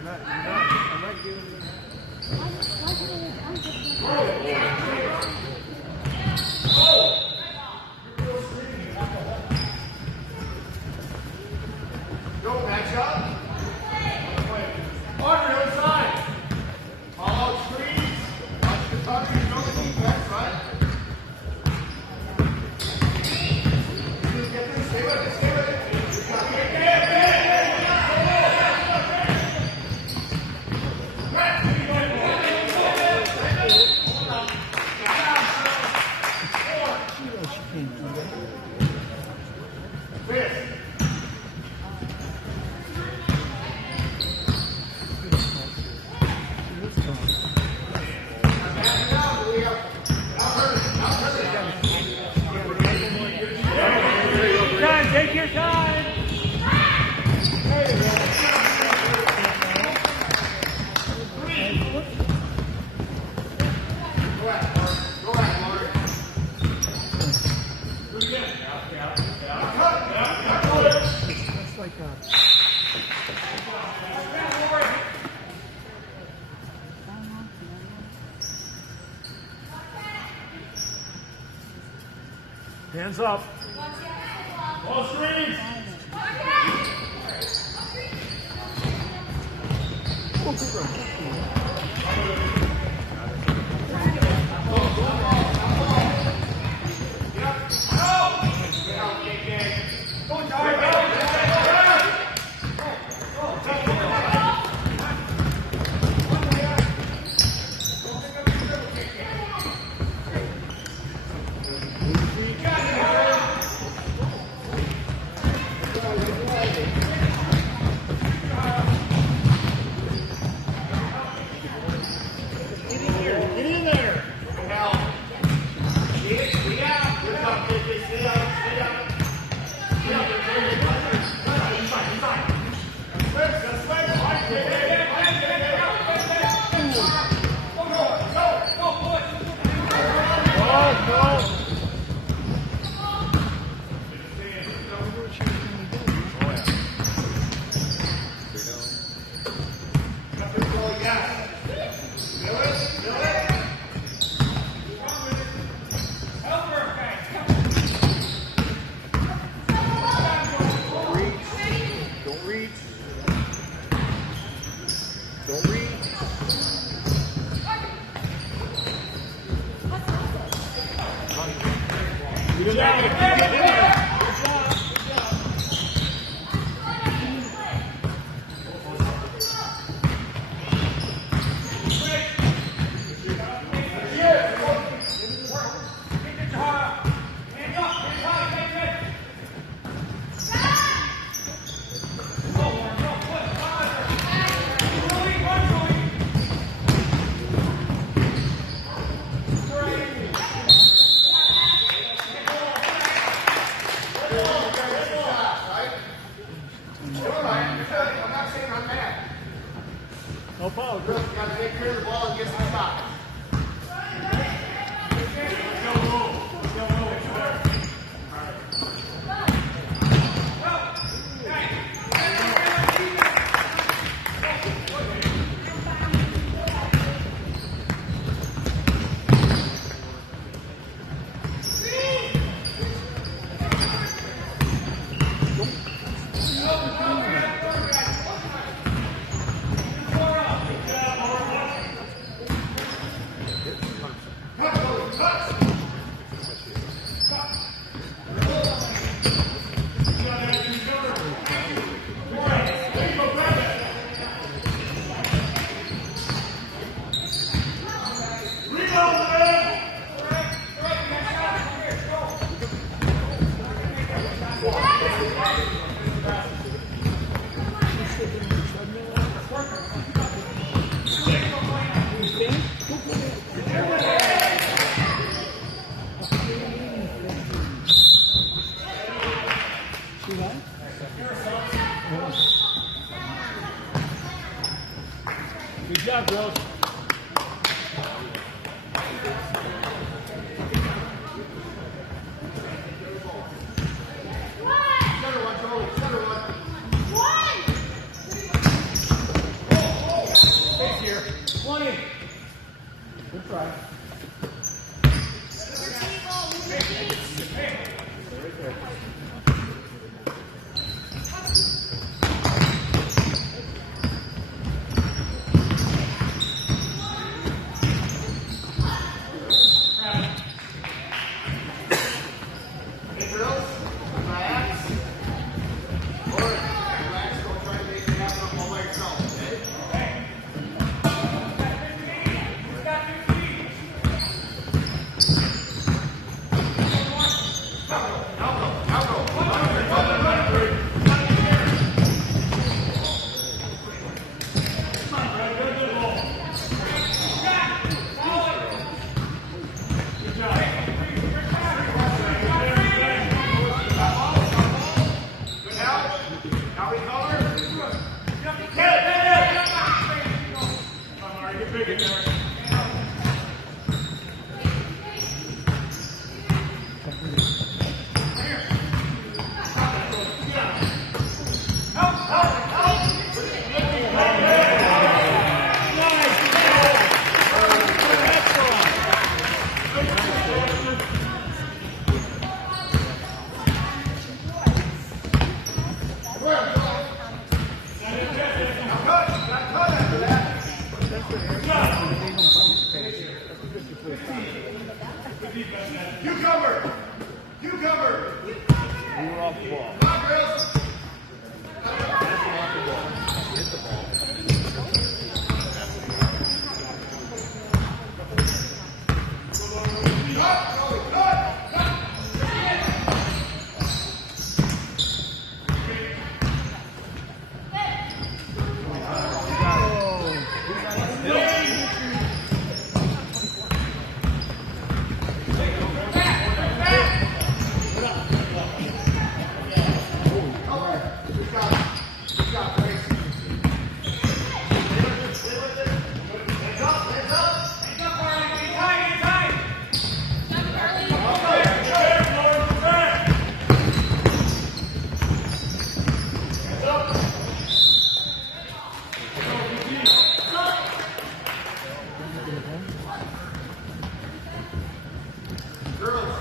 I'm not giving you. Go, match up. On the other side. Follow screens. Watch the cover. You know the defense, right? Get this. Stay with it. Stay with it. Take your time. Go ahead, Mark. That's like a. Hands up. All screens. No foul. You gotta take care of the ball and get some shots. Good job, girls. Center one, Jolie. Center one. Space here. 20. Good try. Hey, girls, relax. Or relax, don't try to make it happen all by yourself, okay? Good help. Now we cover. Come on, get big in there. You cover. You cover. We were off the ball. Come on, girls. That's off the ball. Hit the ball. Cut, Joey, cut. Good job. Good job, Grace. Hands up, hands up. Girls,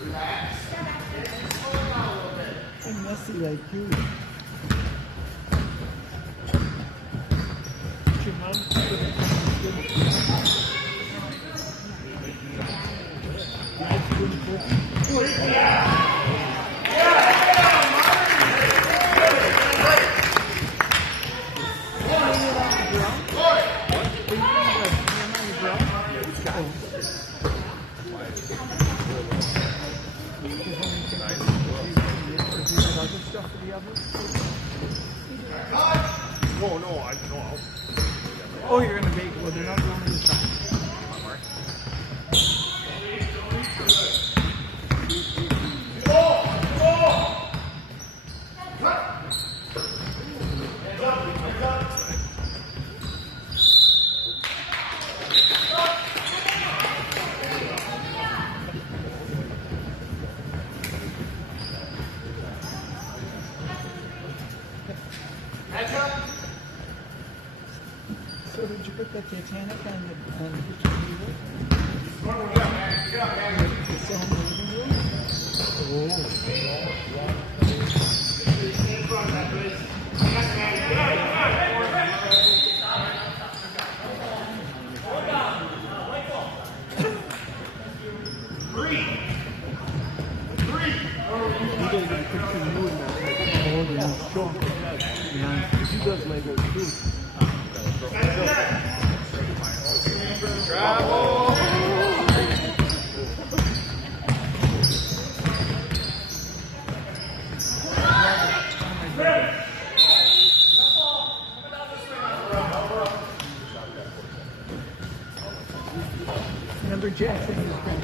relax. Slow it down a little bit. I'm messy like you. Your mom. No, no, I know. Oh, you're gonna make. Well, they're not going to the Hands up. So did you put the Titanic on the kitchen table? Get up, man. Get up, man. The film in the living room? Oh. Stay in front of that, please. Yes, man. Get up. Three. You guys are picturing you in that. Oh, yeah. Sure. Yeah. He does Lego too. Travel. Remember Jackson is back.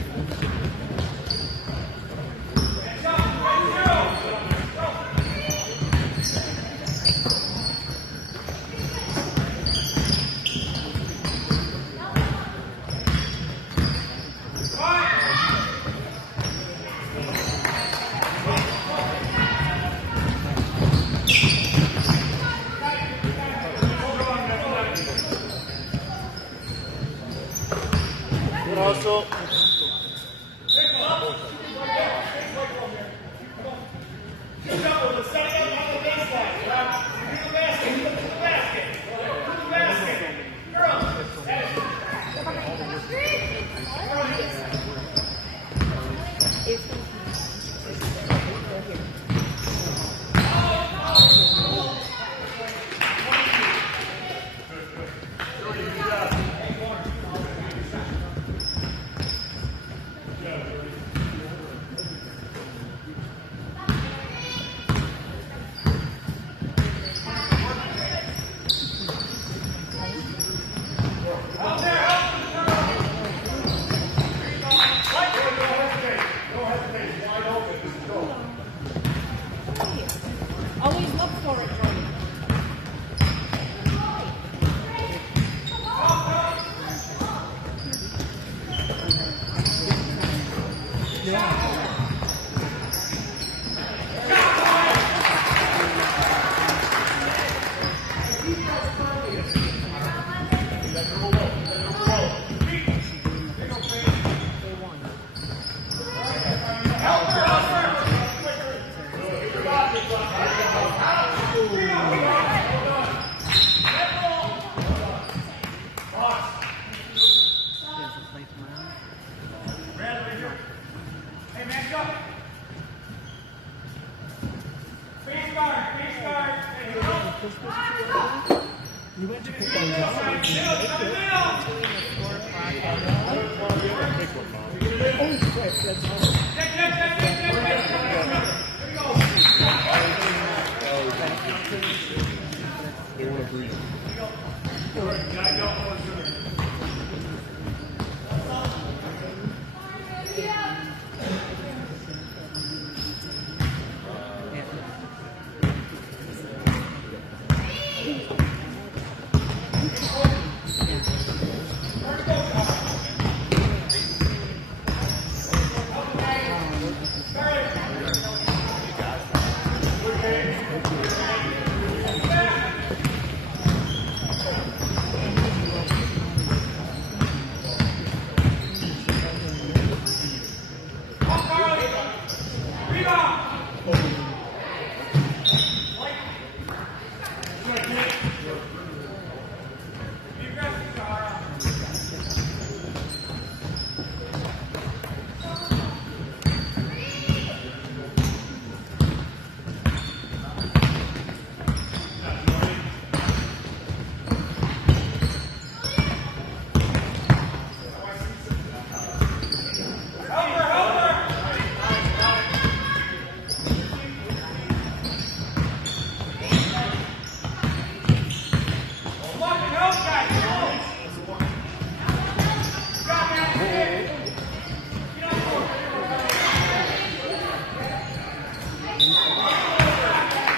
Russell. Always look for it, Jordan. Hey, man, go. Face guard, face guard. Hey, go. You went to pick those up. Oh, crap, that's all. They want to breathe.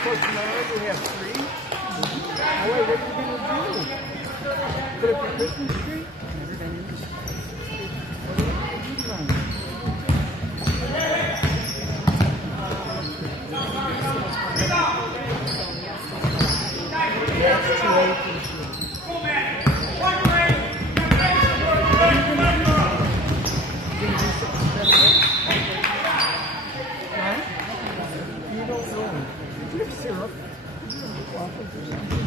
So tomorrow we have 3. Oh, wait, what are you going to do? Put up your Christmas tree? What are you going to do? You don't know. Do you have syrup? Do you have waffles or something?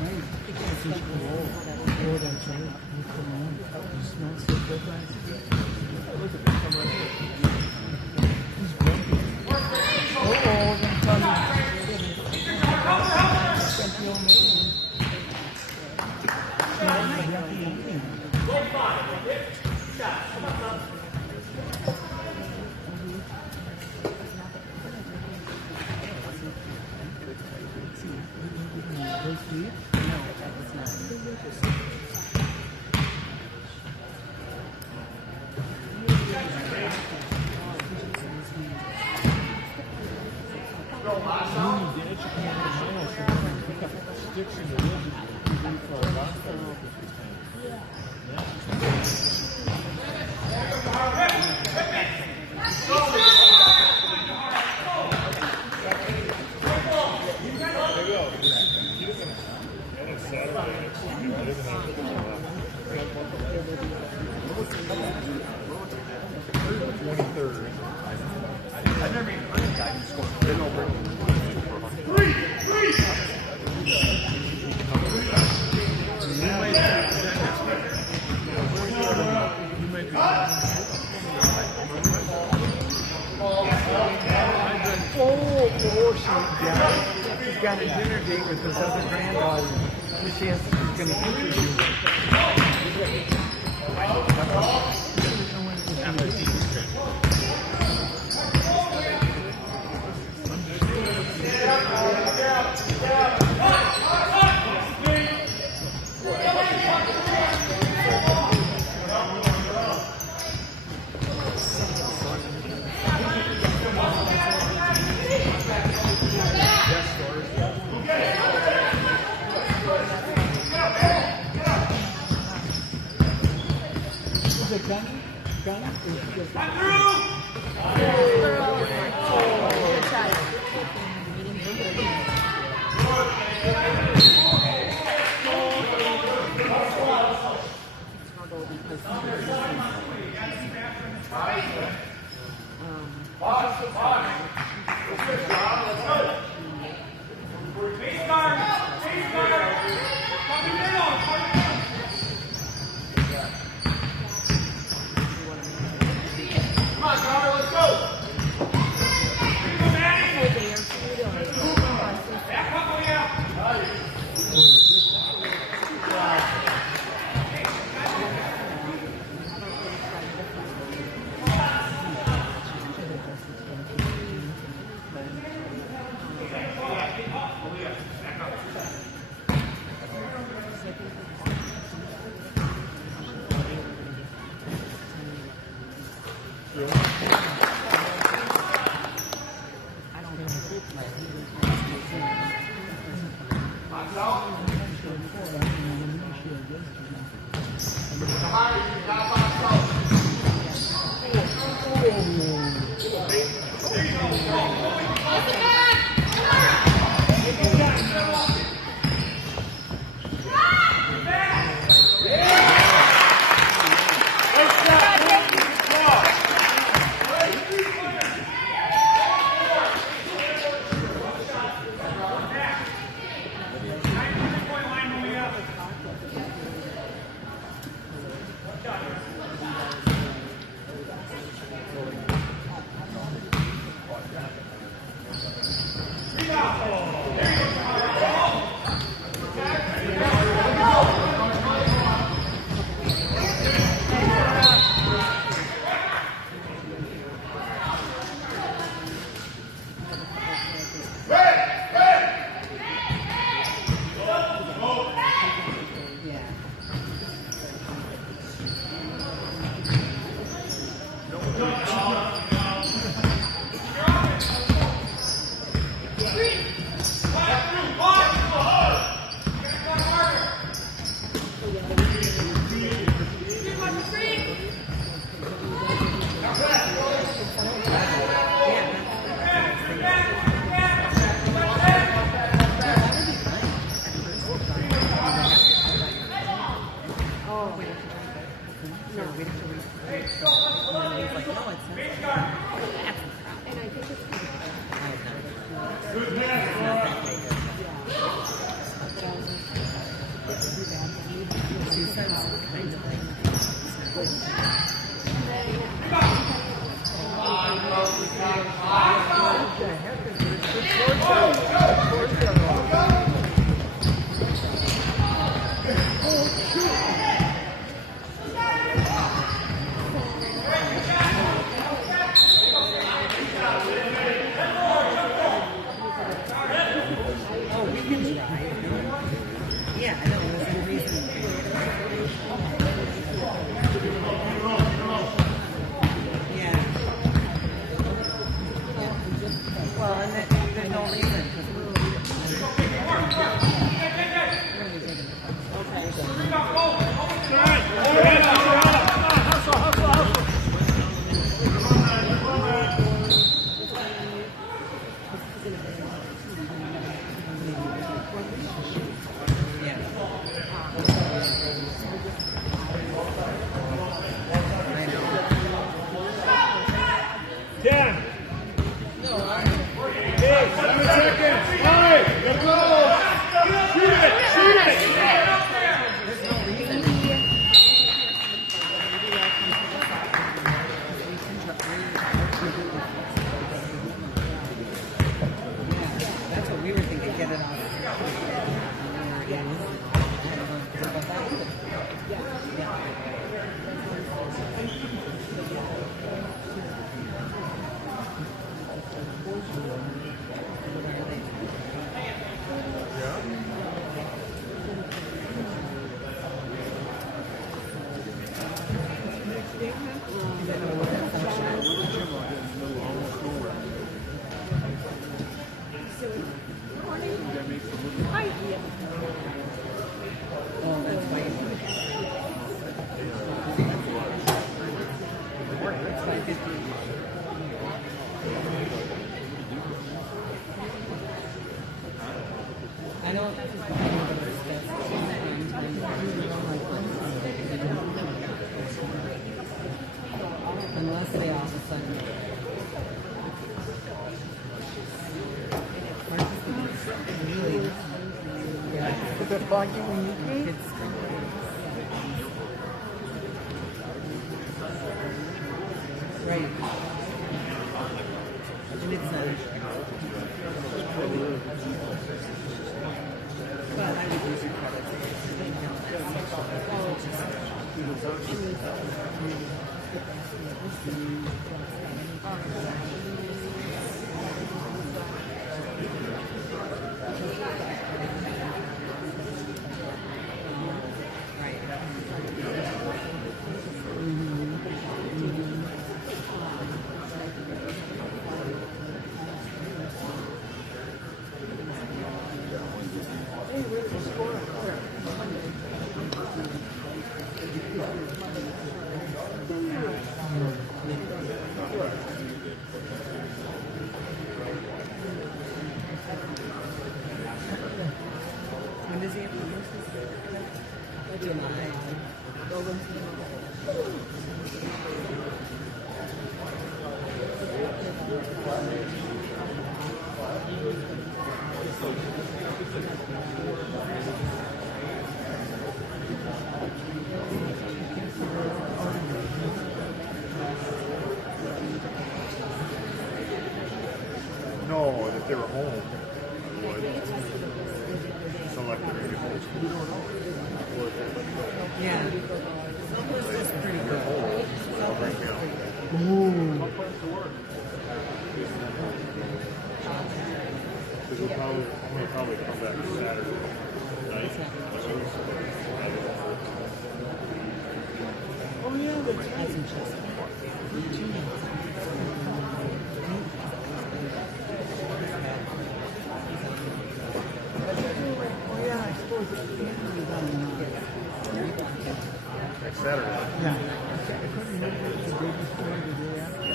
Nice. This is cool. Oh, that's right. You come on. You smell so good, guys. Look at that. Come right here. He's grumpy. Oh, then tell me. That's the old man. Saturday. I didn't have to got a dinner date with his other granddaughter. And she's going to interview her. Is it gun? Gun? Or is it just... Come on, Connor, let's go. foggy when you came? It's right. And it's but I would use your credit. When does he have to use this? July. No, if they were home, I would select it or home. Yeah. Silver's just pretty good. I'll bring me out. Because we'll probably come back Saturday night. Oh yeah, that's interesting. Oh yeah, I suppose it can be done. Next Saturday. Yeah. I couldn't remember if the day before or the day after.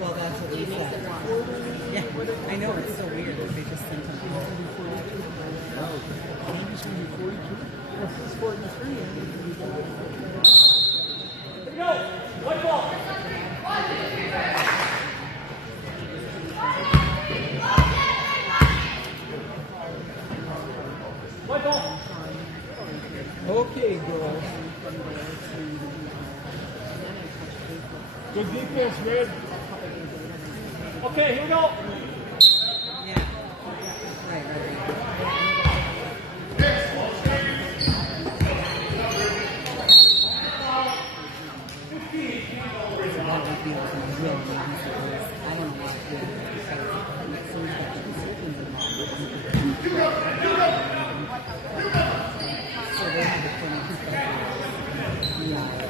Well, that's what we said. Yeah, I know, it's so weird that they just sent him out. Maybe it's going to be 42. Well, if it's 43, Here we go. One ball. One ball. okay, girls. Good defense, Red. Okay, here we go. Yeah. Right. That would be like a real big difference. I don't know what to do because it seems like the decisions involved. So they have to put in yeah.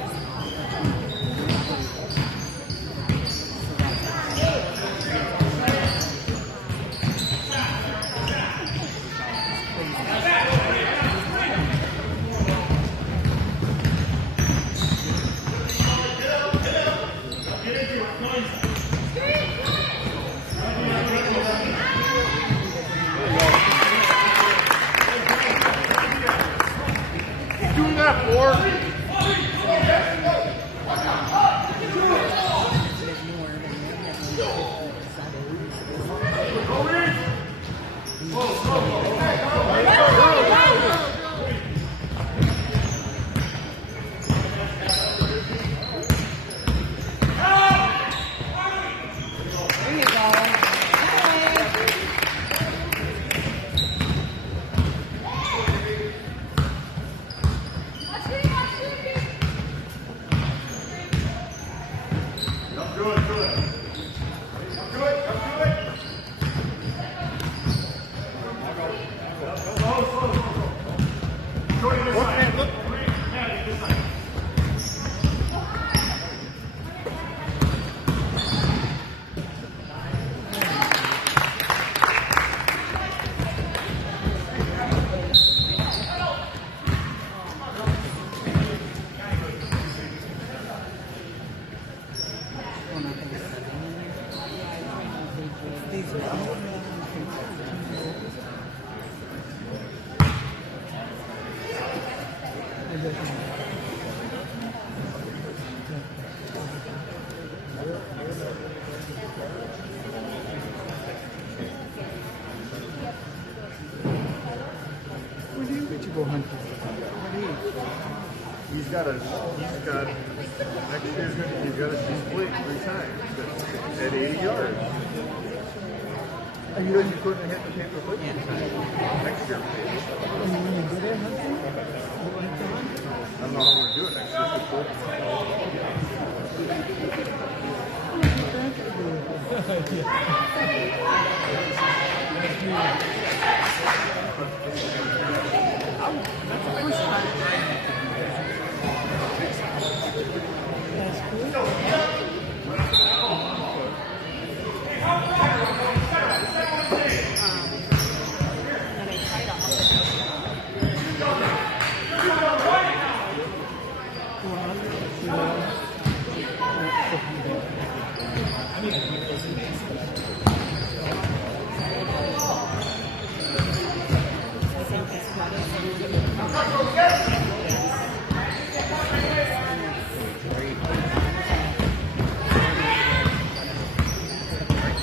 Doing that for? There you go. go hunting. He's got next year's gonna, he's got a split 3 times at 80 yards. You couldn't hit the paper plate next year. And when you go there hunting, you like to hunt? I don't know how we're doing next year.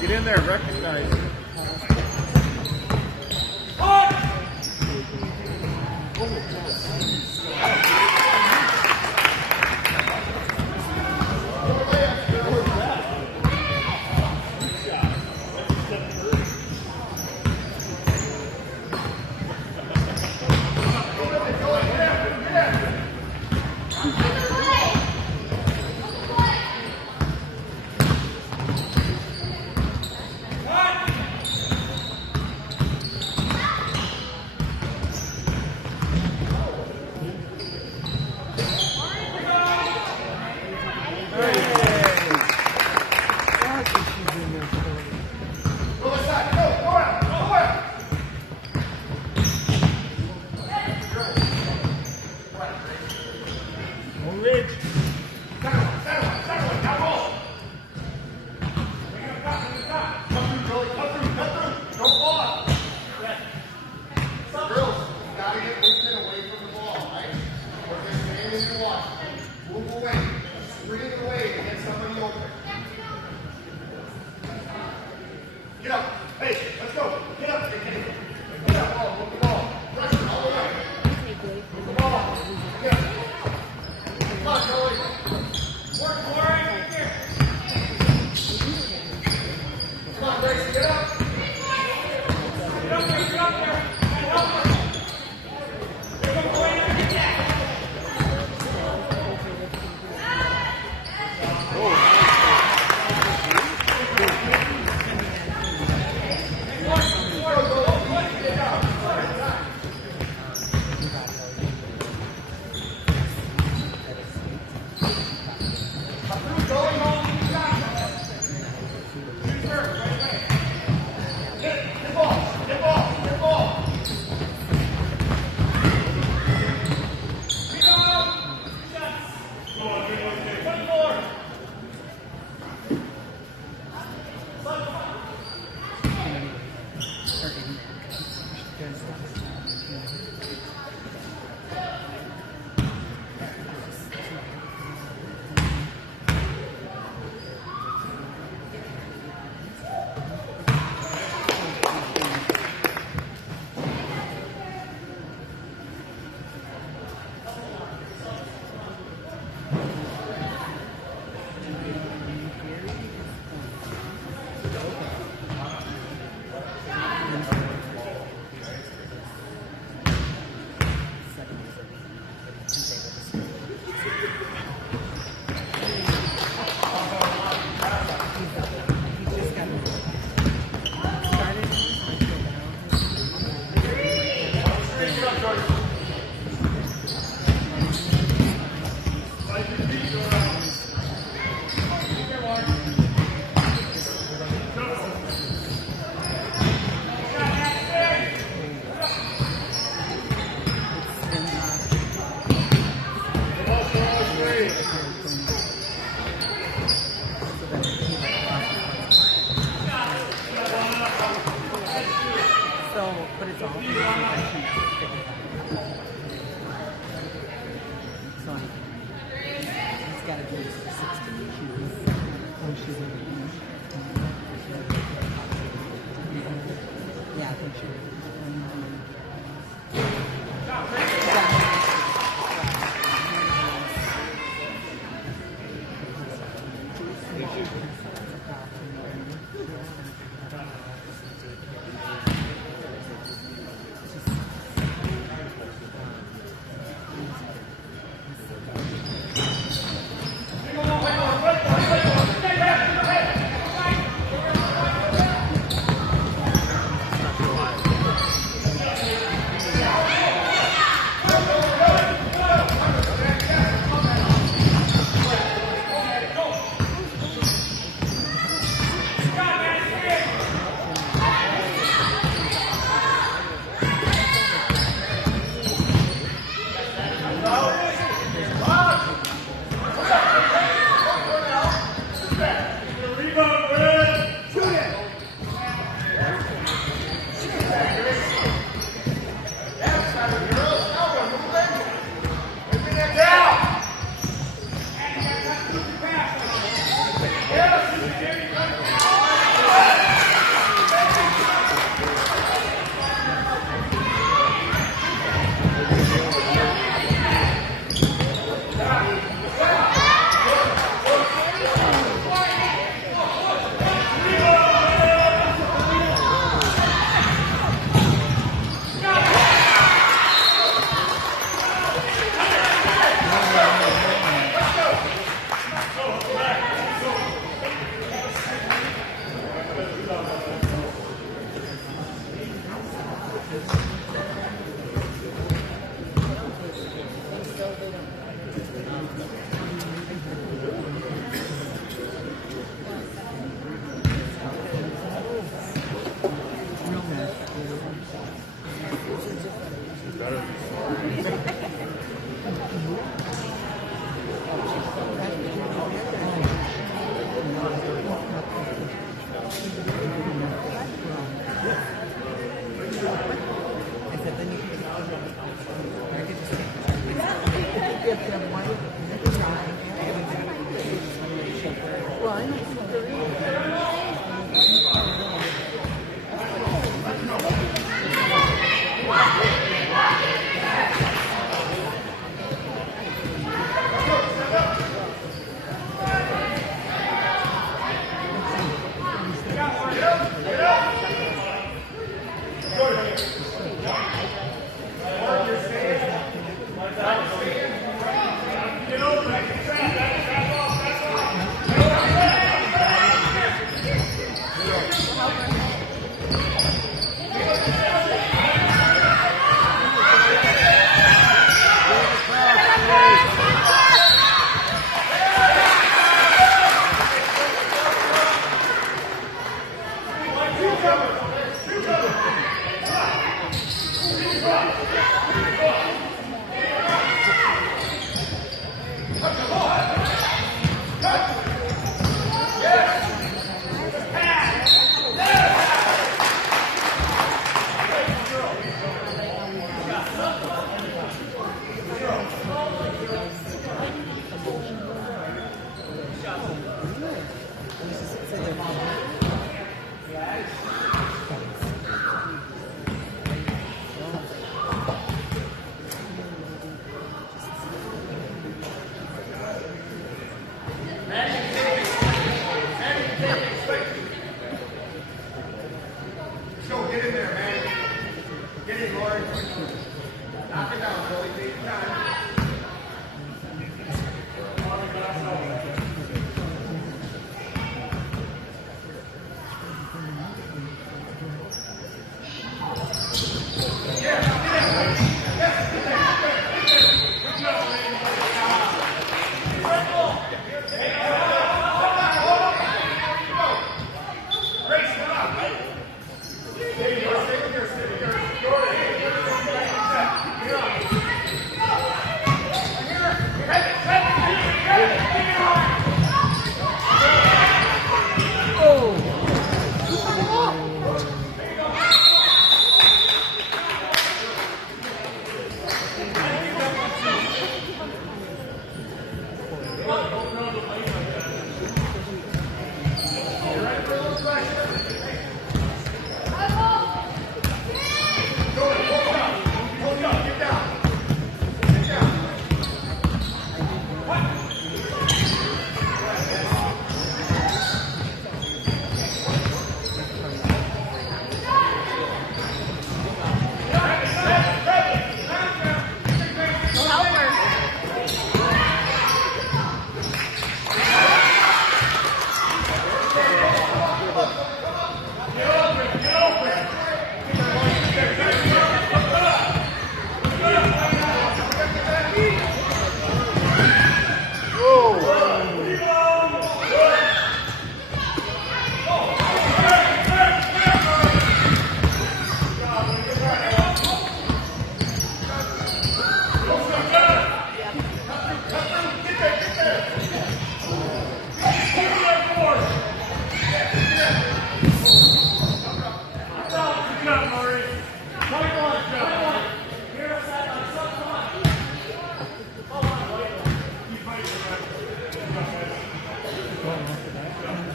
Get in there, recognize it. Yeah, I think she Get in there, man. Get in, Lord. Knock it down, Billy. Take your time.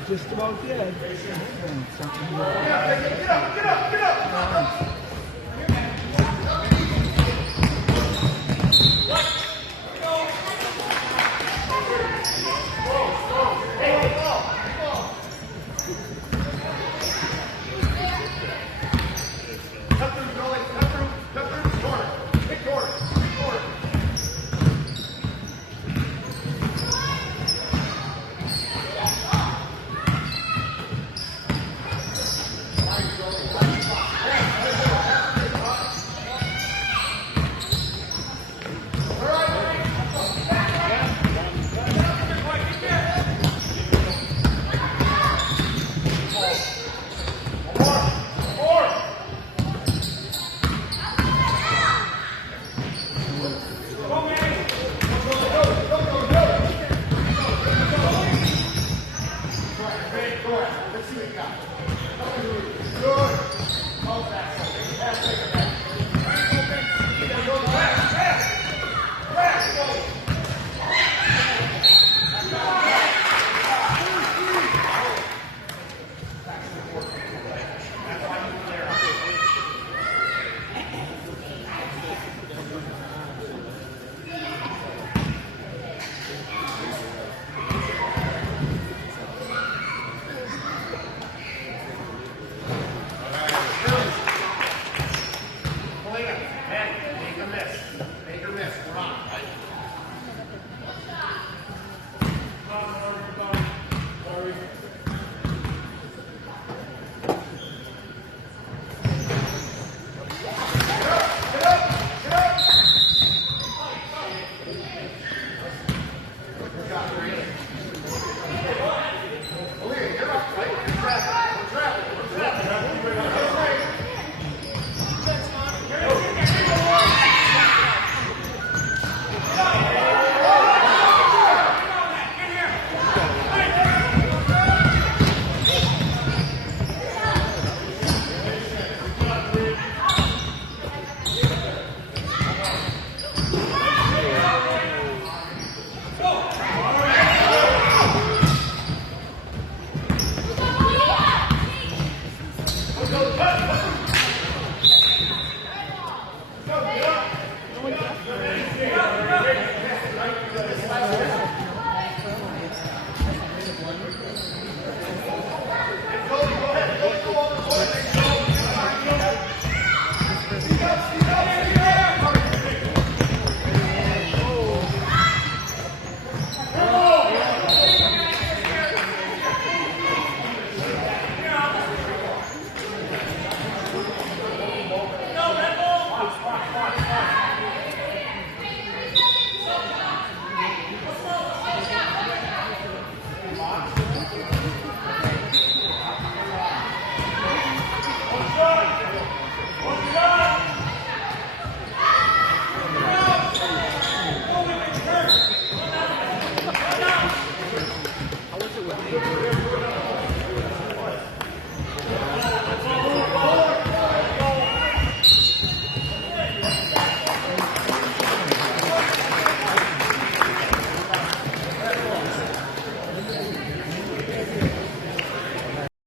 Just about dead. Get up, get up, get up, get up.